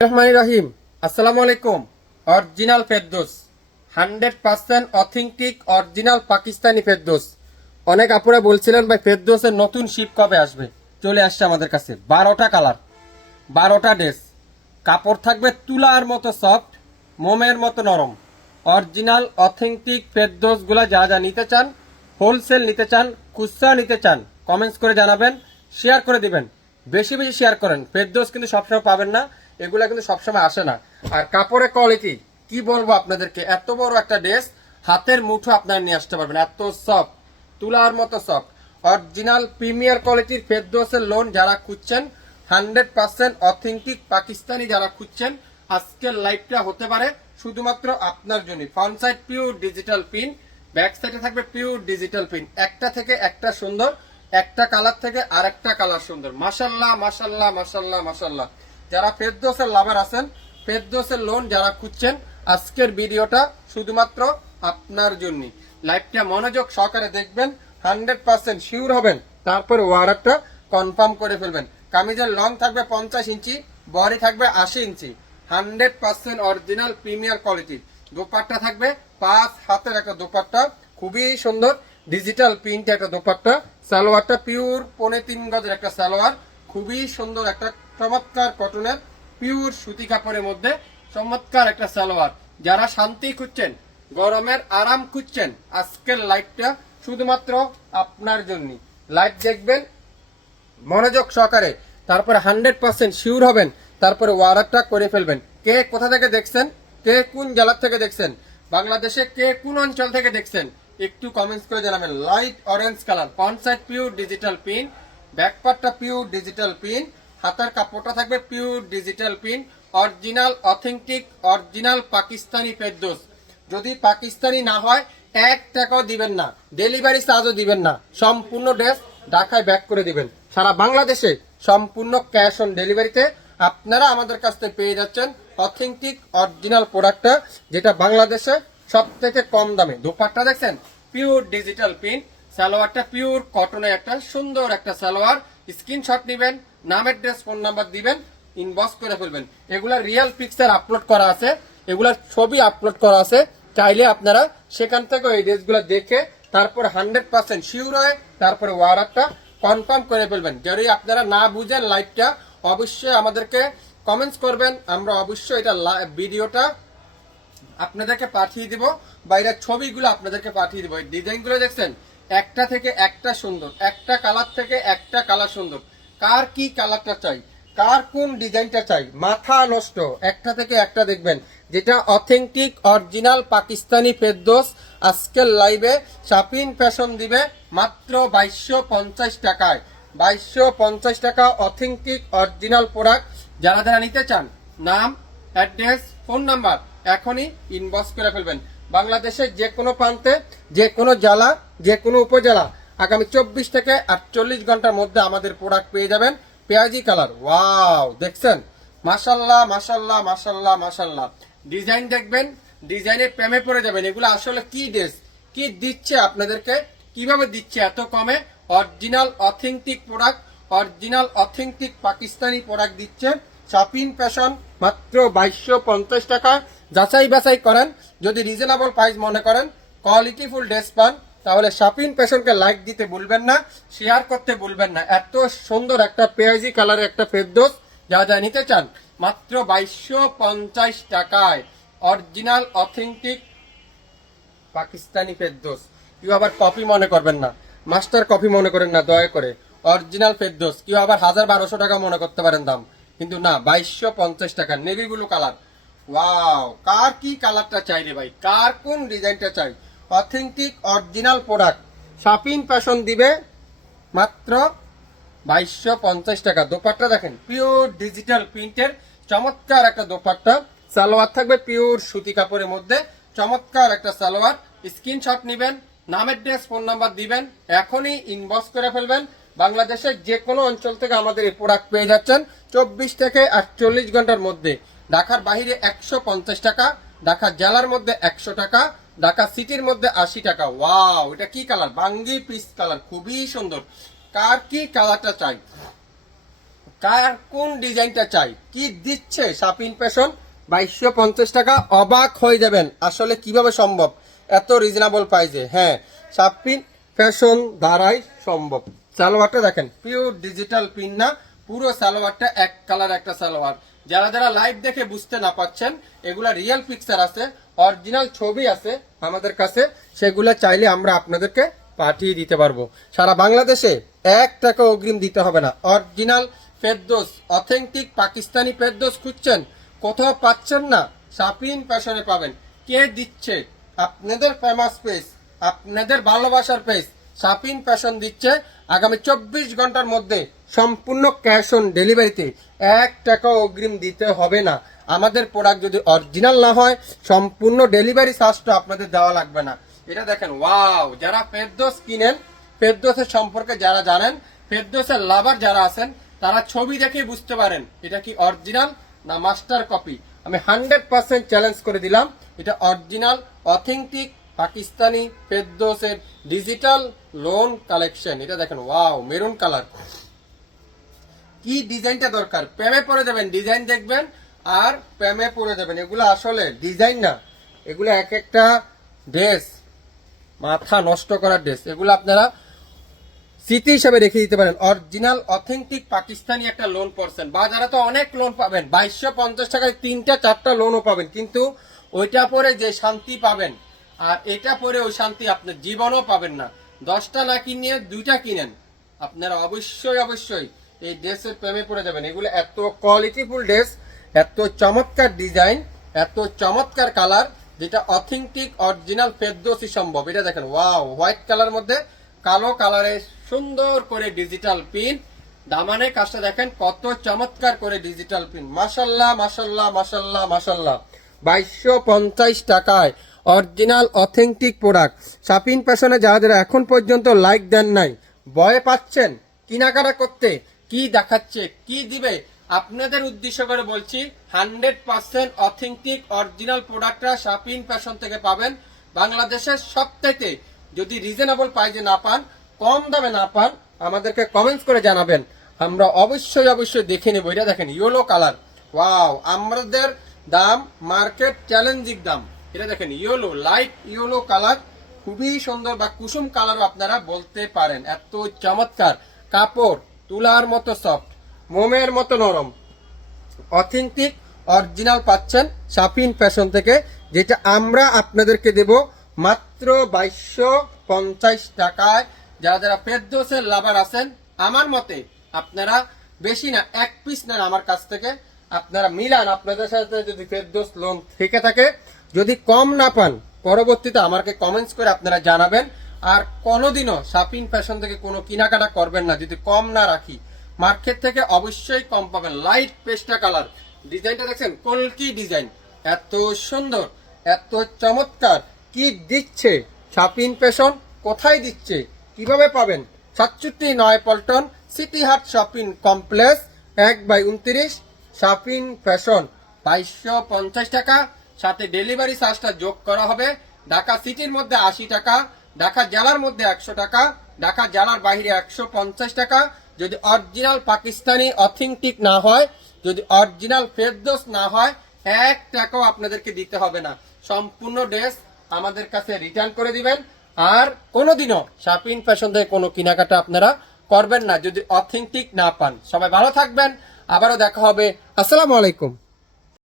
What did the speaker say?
রহমান রহিম। আসসালামু আলাইকুম। Original Ferdous 100% authentic original Pakistani Ferdous. অনেক আপুরা বলছিলেন ভাই ফেরদৌসের নতুন শিপ কবে আসবে। চলে আসছে আমাদের কাছে 12টা কালার, 12টা ড্রেস। কাপড় থাকবে তুলার মতো সফট, মোমের মতো নরম। অরিজিনাল অথেন্টিক ফেরদৌসগুলা যা যা নিতে চান, হোলসেল নিতে চান, খুচরা নিতে চান, কমেন্টস করে জানাবেন, শেয়ার করে দিবেন। বেশি বেশি শেয়ার করেন। ফেরদৌস কিন্তু সবসময় পাবেন না, এগুলা কিন্তু সবসময় আসে না। আর কাপড়ের কোয়ালিটি কি বলবো আপনাদেরকে, এত বড় একটা ড্রেস হাতের মুঠো আপনারা নিয়ে আসতে পারবেন, এত সফট, তুলার মতো সফট। অরিজিনাল প্রিমিয়ার কোয়ালিটির ফেরদৌসের লোন যারা খুঁজছেন, 100% অথেন্টিক পাকিস্তানি যারা খুঁজছেন, আজকের লাইভটা হতে পারে শুধুমাত্র আপনার জন্য। Front side pure digital pin, back সাইডে থাকবে পিওর ডিজিটাল পিন। একটা থেকে একটা সুন্দর, একটা কালার থেকে আরেকটা কালার সুন্দর। মাশাল্লাহ মাশাল্লাহ মাশাল্লাহ মাশাল্লাহ। যারা ফেরদৌসের লাভার আছেন, ফেরদৌসের লোন যারা খুঁজছেন, আজকের ভিডিওটা শুধুমাত্র আপনার জন্য। লাইভটা মনোযোগ সহকারে দেখবেন, 100% শিওর হবেন, তারপরে ওয়ারেন্টটা কনফার্ম করে ফেলবেন। কামিজের লং থাকবে 50 ইঞ্চি, বডি থাকবে 80 ইঞ্চি। 100% অরিজিনাল প্রিমিয়ার কোয়ালিটি। দোপাট্টা থাকবে 5 হাতের একটা দোপাট্টা, খুবই সুন্দর ডিজিটাল প্রিন্ট একটা দোপাট্টা। সালোয়ারটা পিওর 3.5 গজের একটা সালোয়ার, খুবই সুন্দর একটা চমৎকার কটনের পিওর সুতি কাপড়ের মধ্যে চমৎকার একটা সালোয়ার। যারা শান্তি খুঁজছেন, গরমের আরাম খুঁজছেন, আজকের লাইভটা শুধুমাত্র আপনার জন্য। লাইভ দেখবেন মনোযোগ সহকারে, তারপরে 100% শিওর হবেন, তারপরে ওয়ারেন্টটা করে ফেলবেন। কে কোথা থেকে দেখছেন, কে কোন জেলার থেকে দেখছেন, বাংলাদেশে কে কোন অঞ্চল থেকে দেখছেন, একটু কমেন্টস করে জানাবেন। Light orange colour, front side pure digital pin, back পার্টটা পিওর ডিজিটাল পিন, হাতার কাপড়টা থাকবে pure digital pin. Original authentic original Pakistani Ferdous. যদি পাকিস্তানি না হয় 1 টাকাও দিবেন না, ডেলিভারি চার্জও দিবেন না, সম্পূর্ণ ড্রেস ঢাকায় ব্যাক করে দিবেন। সারা বাংলাদেশে সম্পূর্ণ ক্যাশ অন ডেলিভারিতে আপনারা আমাদের কাছ থেকে পেয়ে যাচ্ছেন অথেন্টিক অরিজিনাল প্রোডাক্টটা, যেটা বাংলাদেশে সব থেকে কম দামে। দোপাট্টা দেখছেন পিওর ডিজিটাল প্রিন্ট, সালোয়ারটা পিওর কটনের একটা সুন্দর একটা সালোয়ার। স্ক্রিনশট নেবেন, নাম অ্যাড্রেস ফোন নাম্বার দিবেন, ইনবক্স করে ফেলবেন। এগুলা রিয়েল পিকচার আপলোড করা আছে, এগুলার ছবি আপলোড করা আছে। চাইলে আপনারা সেখান থেকে এই ড্রেসগুলো দেখে তারপর 100% শিওর হয়ে তারপরে ওয়ারেন্টটা কনফার্ম করে ফেলবেন। যদি আপনারা না বুঝেন লাইভটা, অবশ্যই আমাদেরকে কমেন্টস করবেন, আমরা অবশ্যই এটা ভিডিওটা আপনাদেরকে পাঠিয়ে দিব, বাইরের ছবিগুলো আপনাদেরকে পাঠিয়ে দিব। ডিজাইনগুলো দেখছেন, একটা থেকে একটা সুন্দর, একটা কালার থেকে একটা কালার সুন্দর। কার কি কালারটা চাই, কার কোন ডিজাইনটা চাই, মাথা নষ্ট। একটা থেকে একটা দেখবেন, যেটা অথেন্টিক অরিজিনাল পাকিস্তানি ফেরদৌস। আজকের লাইভে শাপিন ফ্যাশন দিবে মাত্র 2250 টাকায়। 2250 টাকা অথেন্টিক অরিজিনাল প্রোডাক্ট। যারা যারা নিতে চান, নাম অ্যাড্রেস ফোন নাম্বার এখনই ইনবক্স করে ফেলবেন। বাংলাদেশের যে কোনো প্রান্তে, যে কোনো জেলা, যে কোনো উপজেলা, আগামী 24 থেকে 48 ঘন্টার মধ্যে আমাদের প্রোডাক্ট পেয়ে যাবেন। পেঁয়াজি কালার, ওয়াও দেখছেন, মাশাল্লাহ মাশাল্লাহ মাশাল্লাহ মাশাল্লাহ। ডিজাইন দেখবেন, ডিজাইনের প্রেমে পড়ে যাবেন। এগুলো আসলে কি ড্রেস, কি দিচ্ছে আপনাদেরকে, কিভাবে দিচ্ছে এত কমে। Original authentic product, original authentic Pakistani product দিচ্ছে শাপিন ফ্যাশন মাত্র 2250 টাকা। যাচাই বাছাই করেন, যদি রিজনেবল প্রাইস মনে করেন, কোয়ালিটিফুল ড্রেস পান, তাহলে শাপিন ফ্যাশনকে লাইক দিতে ভুলবেন না, শেয়ার করতে ভুলবেন না। এত সুন্দর একটা পেঁয়াজি কালারের একটা ফেরদৌস যা যা নিতে চান, মাত্র 2250 টাকায় অরিজিনাল অথেন্টিক পাকিস্তানি ফেরদৌস। কেউ আবার কপি মনে করবেন না, মাস্টার কপি মনে করেন না দয়া করে। অরিজিনাল ফেরদৌস। কেউ আবার 1000-1200 টাকা মনে করতে পারেন দাম, কিন্তু না, 2250 টাকা। Navy blue colour, wow. কার কি কালারটা চাই রে ভাই, কার কোন ডিজাইনটা চাই, authentic original product shopping fashion দিবে মাত্র 2250 টাকা। দোপাট্টা দেখেন পিওর ডিজিটাল প্রিন্টের চমৎকার একটা দোপাট্টা। সালোয়ার থাকবে পিওর সুতি কাপড়ের মধ্যে, চমৎকার একটা সালোয়ার। স্ক্রিনশট নেবেন, নাম অ্যাড্রেস ফোন নাম্বার দিবেন, এখনই ইনবক্স করে ফেলবেন। বাংলাদেশের যে কোনো অঞ্চল থেকে আমাদের এই প্রোডাক্ট পেয়ে যাচ্ছেন 24 থেকে 48 ঘন্টার মধ্যে। ঢাকার বাইরে 150 টাকা, ঢাকা জেলার মধ্যে 100 টাকা, ঢাকা সিটির মধ্যে 80 টাকা। ওয়াও, এটা কি কালার, বাঙ্গি পিস কালার, খুবই সুন্দর। কার কি কালারটা চাই, কার কোন ডিজাইনটা চাই, কি দিচ্ছে শাপিন ফ্যাশন 2250 টাকা। অবাক হয়ে যাবেন আসলে কিভাবে সম্ভব এত রিজনেবল প্রাইসে। হ্যাঁ, শাপিন ফ্যাশন দ্বারাই সম্ভব। সালোয়ারটা দেখেন, পিওর ডিজিটাল প্রিন্ট না, পুরো সালোয়ারটা এক কালার একটা সালোয়ার। যারা যারা লাইভ দেখে বুঝতে না পারছেন, এগুলা রিয়েল পিকচার আছে, অরিজিনাল ছবি আছে আমাদের কাছে, সেগুলো চাইলে আমরা আপনাদেরকে পাঠিয়ে দিতে পারবো সারা বাংলাদেশে। 1 টাকা অগ্রিম দিতে হবে না। অরিজিনাল ফেরদৌস, অথেন্টিক পাকিস্তানি ফেরদৌস খুঁজছেন, কোথাও পাচ্ছেন না, শাপিন ফ্যাশনে পাবেন। কে দিচ্ছে? আপনাদের ফেমাস পেজ, আপনাদের ভালোবাসার পেজ শাপিন ফ্যাশন দিচ্ছে। আগামী 24 ঘন্টার মধ্যে সম্পূর্ণ ক্যাশ অন ডেলিভারিতে, 1 টাকা অগ্রিম দিতে হবে না। আমাদের প্রোডাক্ট যদি অরিজিনাল না হয়, সম্পূর্ণ ডেলিভারি চার্জটা আপনাদের দেওয়া লাগবে না। এটা দেখেন, ওয়াও! যারা ফেরদৌস কিনেন, ফেরদৌসের সম্পর্কে যারা জানেন, ফেরদৌসের লাভার যারা আছেন, তারা ছবি দেখে বুঝতে পারেন এটা কি অরিজিনাল না মাস্টার কপি। আমি 100% চ্যালেঞ্জ করে দিলাম, এটা অরিজিনাল অথেন্টিক পাকিস্তানি ফেরদৌসের ডিজিটাল লোন কালেকশন। এটা দেখেন, ওয়াও! Maroon colour. কি ডিজাইনটা দরকার, প্রেমে পড়ে যাবেন। ডিজাইন দেখবেন আর প্রেমে পড়ে যাবেন। এগুলো আসলে ডিজাইন না, এগুলো এক একটা ড্রেস, মাথা নষ্ট করার ড্রেস। এগুলো আপনারা স্মৃতি হিসাবে রেখে দিতে পারেন। অরিজিনাল অথেন্টিক পাকিস্তানি একটা লোন পড়ছেন। বাজারে তো অনেক লোন পাবেন, 2250 টাকায় 3টা 4টা লোনও পাবেন, কিন্তু ওইটা পরে যে শান্তি পাবেন আর এটা পরে ওই শান্তি আপনার জীবনও পাবেন না। 10টা না কিনে 2টা কিনেন, আপনারা অবশ্যই অবশ্যই এই ড্রেসের প্রেমে পড়ে যাবেন। এগুলো এত কোয়ালিটিফুল ড্রেস, এত চমৎকার ডিজাইন, এত চমৎকার কালার, যেটা অথেন্টিক অরিজিনাল ফেরদৌসি সম্ভব। এটা দেখেন, ওয়াও! হোয়াইট কালার মধ্যে কালো কালারে সুন্দর করে ডিজিটাল প্রিন্ট। দামানে কাজটা দেখেন কত চমৎকার করে ডিজিটাল প্রিন্ট। মাশাল্লাহ মাশাল্লাহ মাশাল্লাহ মাশাল্লাহ। 2250 টাকায় অরিজিনাল অথেন্টিক প্রোডাক্ট। শাপিন ফ্যাশনে যারা যারা এখন পর্যন্ত লাইক দেন নাই, ভয় পাচ্ছেন কেনাকাটা করতে, কি দেখাচ্ছে কি দিবে, আপনাদের উদ্দেশ্য করে বলছি, 100% অথেন্টিক অরিজিনাল প্রোডাক্টটা শাপিন ফ্যাশন থেকে পাবেন। বাংলাদেশের সবথেকে যদি রিজনেবল প্রাইসে না পান, কম দামে না পান, আমাদেরকে কমেন্টস করে জানাবেন, আমরা অবশ্যই অবশ্যই দেখে নেব। এটা দেখেন, ইয়েলো কালার, ওয়াও! আমাদের দাম মার্কেট চ্যালেঞ্জিং দাম। এটা দেখেন, ইয়েলো, লাইট ইয়েলো কালার, খুবই সুন্দর, বা কুসুম কালারও আপনারা বলতে পারেন। এত চমৎকার কাপড়, তুলার মতো সফট, মোমের মতো নরম, অথেন্টিক অরিজিনাল পাচ্ছেন শাপিন ফ্যাশন থেকে, যেটা আমরা আপনাদেরকে দেব মাত্র 2250 টাকায়। যারা যারা ফেরদৌসের লাভার আছেন, আমার মতে আপনারা বেশি না 1 পিস নেন আমার কাছ থেকে, আপনারা মিলান। আপনাদের সাথে যদি ফেরদৌস লোন থেকে থাকে, যদি কম না পান, পরবর্তীতে আমাকে কমেন্টস করে আপনারা জানাবেন। আর কোনোদিনও শাপিন ফ্যাশন থেকে কোনো কেনাকাটা করবেন না যদি কম না রাখি। মার্কেট থেকে অবশ্যই কম পাবেন। লাইট পেস্টা কালার, ডিজাইনটা দেখছেন, কলকি ডিজাইন, এত সুন্দর, এত চমৎকার। কি দিচ্ছে শাপিন ফ্যাশন, কোথায় দিচ্ছে, কিভাবে পাবেন? 67 পল্টন সিটি হাট শপিং কমপ্লেক্স, 1/29, শাপিন ফ্যাশন। 2250 টাকা, সাথে ডেলিভারি চার্জটা যোগ করা হবে। ঢাকা সিটির মধ্যে 80 টাকা, ঢাকা জেলার মধ্যে 100 টাকা, ঢাকা জেলার বাইরে 150 টাকা। যদি অরিজিনাল পাকিস্তানি অথেন্টিক না হয়, যদি অরিজিনাল ফেরদৌস না হয়, 1 টাকাও আপনাদেরকে দিতে হবে না। সম্পূর্ণ ড্রেস আমাদের কাছে রিটার্ন করে দিবেন। আর কোনোদিনও শাপিন ফ্যাশন থেকে কোনো কেনাকাটা আপনারা করবেন না যদি অথেন্টিক না পান। সবাই ভালো থাকবেন, আবারও দেখা হবে। আসসালামু আলাইকুম।